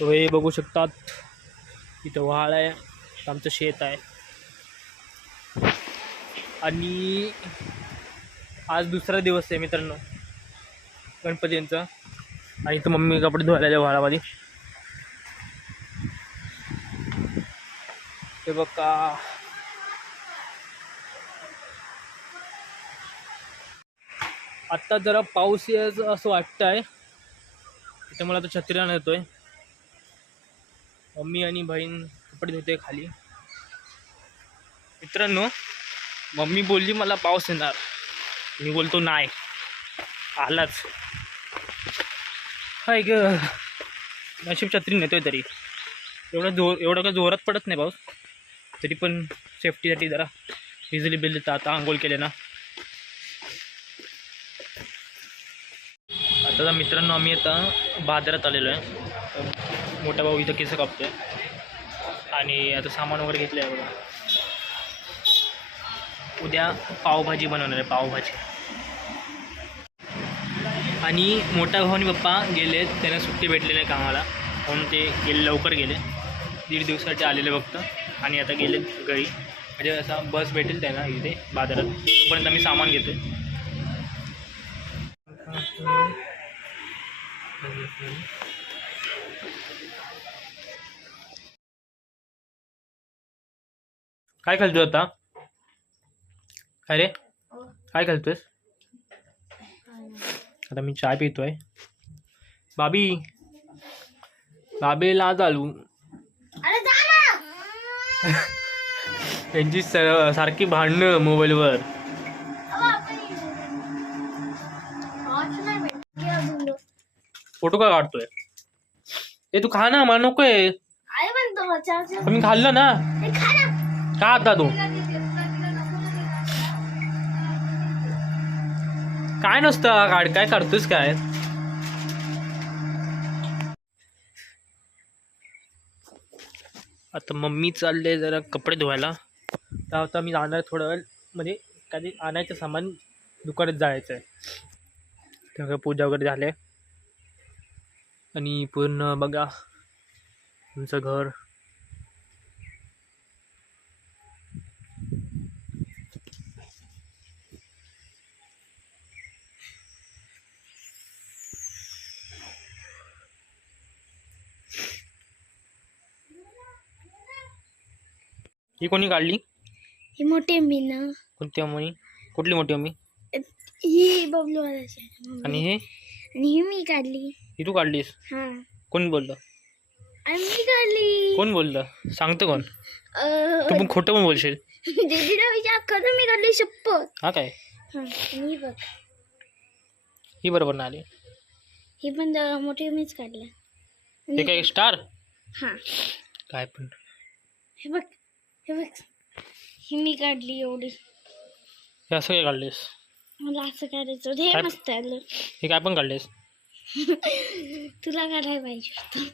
हे बघू शकतात, इथं व्हाळ आहे, आमचं शेत आहे. आणि आज दुसरा दिवस आहे मित्रांनो गणपतींचा. आणि इथं मम्मी कपडे धुवायला व्हाळामध्ये. हे बघा, आत्ता जरा पाऊस यायचं असं वाटतं आहे. इथं मला आता छत्री आणून येतोय. मम्मी आणि बहीण कपडे धुते खाली. मित्रांनो, मम्मी बोलली मला पाऊस येणार, मी बोलतो नाही, आलाच. हाय ग, नशीब छत्री नेतोय तरी. एवढं का जोरात पडत नाही पाऊस, तरी पण सेफ्टीसाठी जरा भिजली बिजली. आता आंघोळ केले ना. आता मित्रांनो आम्ही आता बाजारात आलेलो आहे. मोठा भाऊ इथं केस कापतोय आणि आता सामान वगैरे घेतलं आहे बघा. उद्या पावभाजी बनवणार आहे, पावभाजी. आणि मोठा भाऊ आणि पप्पा गेले, त्यांना सुट्टी भेटलेली आहे कामाला, म्हणून ते गेले, लवकर गेले. 1.5 दिवसासाठी आलेले फक्त. आणि आता गेले घरी, म्हणजे असा बस भेटेल त्यांना इथे बाजारात. तोपर्यंत आम्ही सामान घेतो. काय खालतोय आता? अरे काय खालतोयस? आता मी चाय पितोय. बाबी बाबेला चालू त्यांची सारखी भांडणं मोबाईलवर. फोटो का काढतोय? तू खा ना, मला नकोय. मी खाल्लं ना. का आता तू काय नसतं काय काढतोस काय? आता मम्मी चालले जरा कपडे धुवायला. तर आता मी जाणार थोडं वेळ, म्हणजे काही आणायचं सामान दुकानात जायचं आहे. तेव्हा पूजा वगैरे झाले. आणि पूर्ण बघा तुमचं घर. ही कोणी काढली? ही मोठी अम्मी ना. कोणती अम्मी? कुठली मोठी अम्मी? ही बबलू वाल्याची. आणि हे? आणि ही मी काढली. ही तू काढलीस? हा. कोण बोललं? मी काढली. कोण बोललं? सांगतो कोण? तू पण खोटं पण बोलशील. दीदीला विचार करून मी काढली शपथ. हा काय? ही बघ, ही बरोबर ना आली. ही पण मोठी अम्मीच काढली. ते काय स्टार? हा. काय पण. हे बघ, हे बघ, ही मी काढली एवढी. हे असं काय काढलेस? मला असं काढायचं होतं. हे मस्त आलं. हे काय पण काढलेस? तुला काढायला पाहिजे होतं.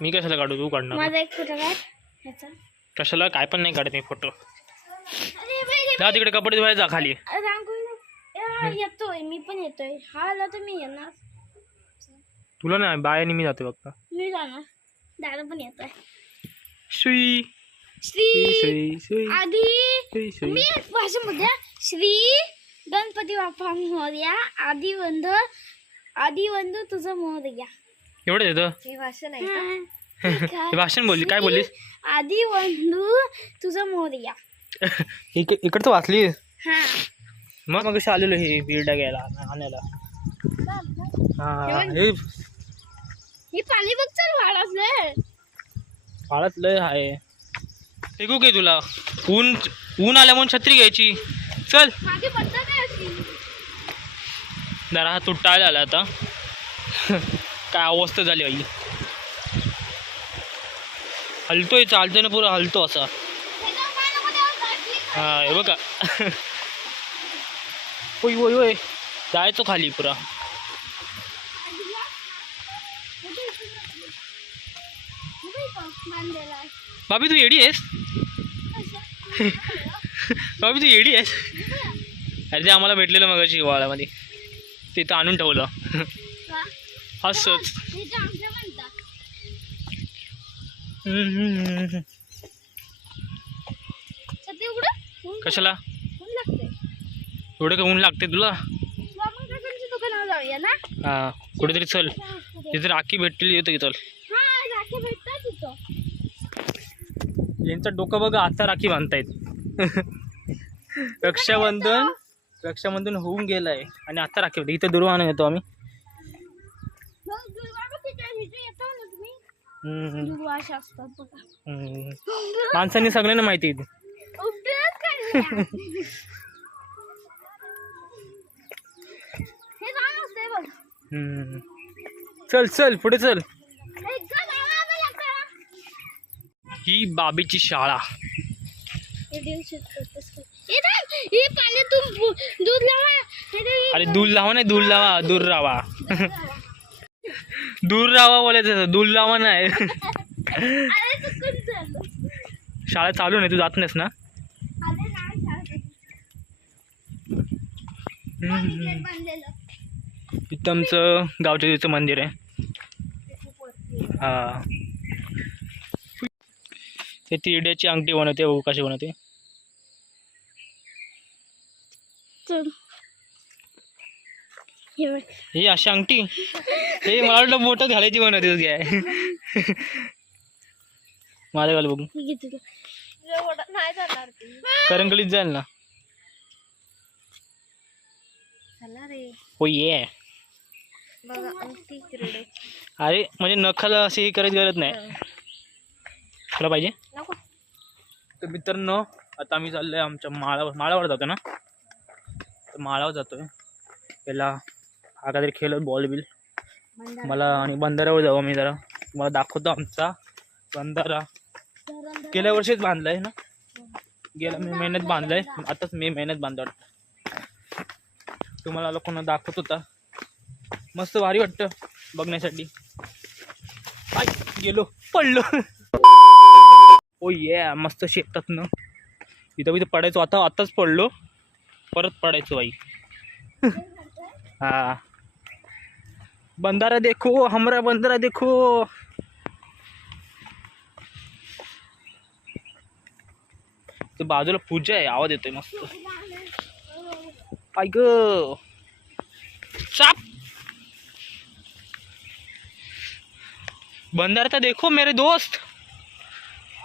मी कशाला काढू? तू काढणार. माझा एक फोटो काढ ह्याचा. कशाला? काय पण नाही काढत मी फोटो. जा तिकडे कपडे धुवायला जा खाली. येतोय, मी पण येतोय. हा आला तर मी येणार. तुला नाही, बाय आणि मी जातो फक्त. मी जाणार. दादा पण येतोय. श्री श्री श्री आधी मी भाषेमध्ये श्री गणपती बाप्पा मोरया. आधी बंधू तुझं मोरया. एवढं येतं? हे भाषण आहे. हे भाषण बोलली? काय बोललीस? आधी बंधू तुझं मोरया. इकडं तर वाचली. हा. मग कसं आलेलो हे बिर्डा घ्यायला आणायला. हा, हे पाणी बघ, चल वाळाच फाळत लय आहे. ऐकू काय तुला? ऊन आल्या म्हणून छत्री घ्यायची. चल. माझी पद्धत आहे अशी. जरा हा तुटायला आला आता. काय अवस्था झाली आई. हलतोय, चालतोय ना पुरा हलतो असा. हा, हे बघा. होय होय होय, जायचो खाली पुरा. बाबी तू येडी आहेस? बाबी तू येडी आहेस? अरे ते आम्हाला भेटलेलं मगाशी वाळामध्ये, तिथं आणून ठेवलं. असंच छत्री उघडं ऊन कशाला ऊन लागते एवढं का ऊन लागते तुला? आपण काकांच्या दुकानावर जाऊया ना. हा कुठेतरी चल, तिथे राखी भेटली येतो की चल. हा राखी भेटतात तिथं. यांचं डोकं बघा, आता राखी बांधतायत. रक्षाबंधन होऊन गेलाय आणि आता राखी भेटते. इथं दुर्वा आणून येतो आम्ही. मग दुर्वा तिथे येतो ना तुम्ही. हम्म. दुर्वा अशा असतात बघा. माणसांनी सगळ्यांना माहिती आहे. उपटच काढल्या. हे जाण असते बघ. चल चल पुढे चल. एकदा जायला हवं लागतं. ही बाबीची शाळा. हे पाण्यातून दूध लावा. अरे दूध लावा नाही, दूध लावा, दूर रावा. दूर रावा बोलायचं, दूध लावा नाही. अरे चुकून झालं. शाळा चालू नाही, तू जात नाहीस ना? अरे नाही शाळेत. गेट बांधलेलं. इथं आमचं गावच्या देवीचं मंदिर आहे. हा ते तिरड्याची अंगठी बनवते, बघू कशी बनवते. चल हे बघ. ही अशी अंगठी, हे मला वाटलं बोटं घालायची बनवते काय. माझ्या घाल बघू. हे घे तुझं. नाही जाणार ती. करंगलीत जाईल ना. चला रे. हो ये. बघा अंगठी तिरडे. अरे म्हणजे नखाला अशी हे करायची गरज नाही. तुला पाहिजे? नको. तर मित्रांनो आता आम्ही चाललोय आमच्या माळावर जातो ना, तर माळावर जातोय. पहिला हा काहीतरी खेळत बॉल बिल मला, आणि बंधाऱ्यावर जाऊ आम्ही. जरा तुम्हाला दाखवतो आमचा बंधारा. गेल्या वर्षीच बांधलाय ना, गेल्या मे महिन्यात बांधलाय. आताच मे महिन्यात बांधला. तुम्हाला लोकांना दाखवत होता. मस्त भारी वाटतं बघण्यासाठी. आय गेलो, पडलो. ओ ये मस्त शेतात ना, इथं पडायचो. आताच पडलो, परत पडायचो बाई. हा बंधारा देखो, हमरा बंधारा देखो. तर बाजूला पूजा आहे, आवाज येतोय मस्त. काय ग साप. बंधारा तो देखो मेरे दोस्त.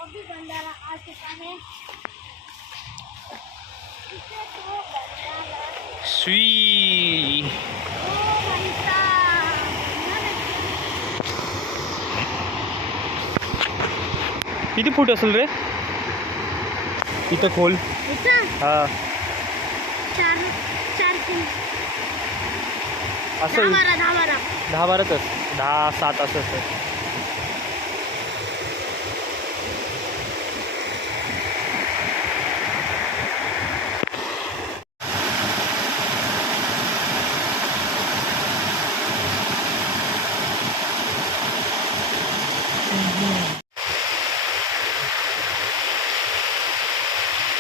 अभी बंधारा आ चुका है. स्वी किती फूट असेल रे इथं खोल? हा 4-3 असेल. 10-12 10-7 असं असेल.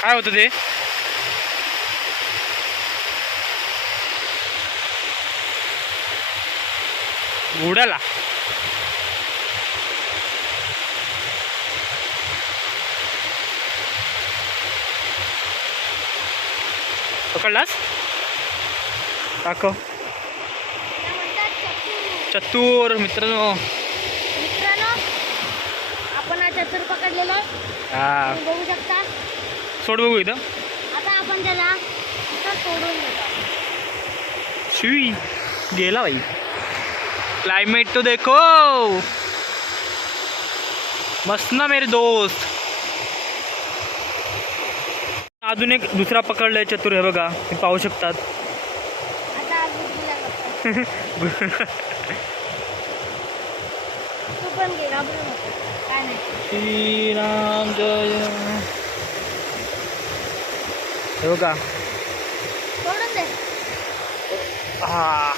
काय होतं ते? उडाला. पकडलास? दाखव. चतुर मित्रांनो. आपण हा चतुर पकडलेला आहे. हा तुम्ही बघू शकता. सोड बघू इथं. आता आपण त्याला इथं सोडून देतो. शिवी गेला भाई. क्लाइमेट तो देखो मस्त ना मेरे दोस्त. अजून एक दुसरा पकडलाय चतुर, हे बघा, हे पाहू शकतात. आता तू पण घे, घाबरू नको. काय नाही. श्रीराम जय. हे बघा. सोडून दे. हा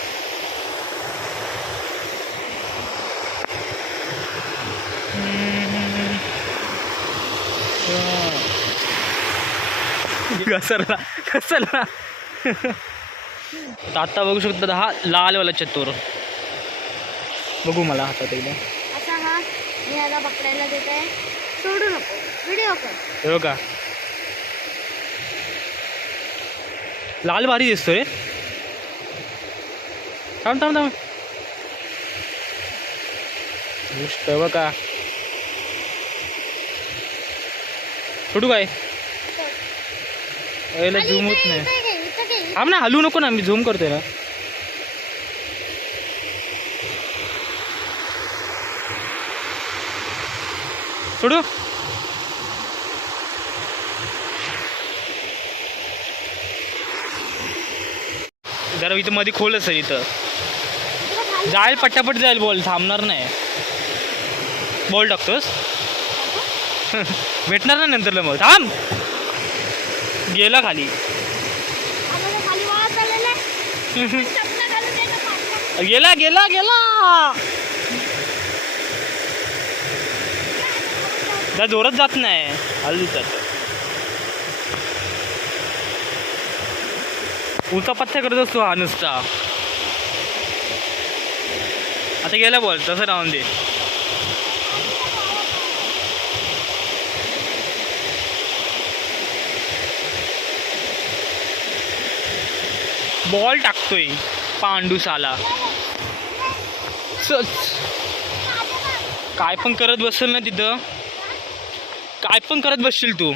घसरला घसरला. आता बघू शकता हा लालवाला चतुर. बघू मला हातात एकदा. असा हा मी आता पकडायला देत आहे. सोडू नको. व्हिडिओ कर. हे बघा लाल भारी दिसतो रे. थांब थांब थांब. मस्त बघा. सोडू काय याला झूम होत नाही. थांब ना हलवू नको ना मी झूम करतोय ना. सोडू जरा इथं मध्ये खोलच आहे. इथं जाईल पटापट जाईल बॉल थांबणार नाही. बॉल टाकतोस भेटणार ना नंतरला मग. थांब गेला खाली. गेला गेला गेला. जा जोरात जात नाही हलू जात. उचा पत्ता करत असतो हा नुसता. आता गेला बॉल तसं राहून दे. बॉल टाकतोय पांडू साला. काय पण करत बसेल ना तिथं. काय पण करत बसशील तू.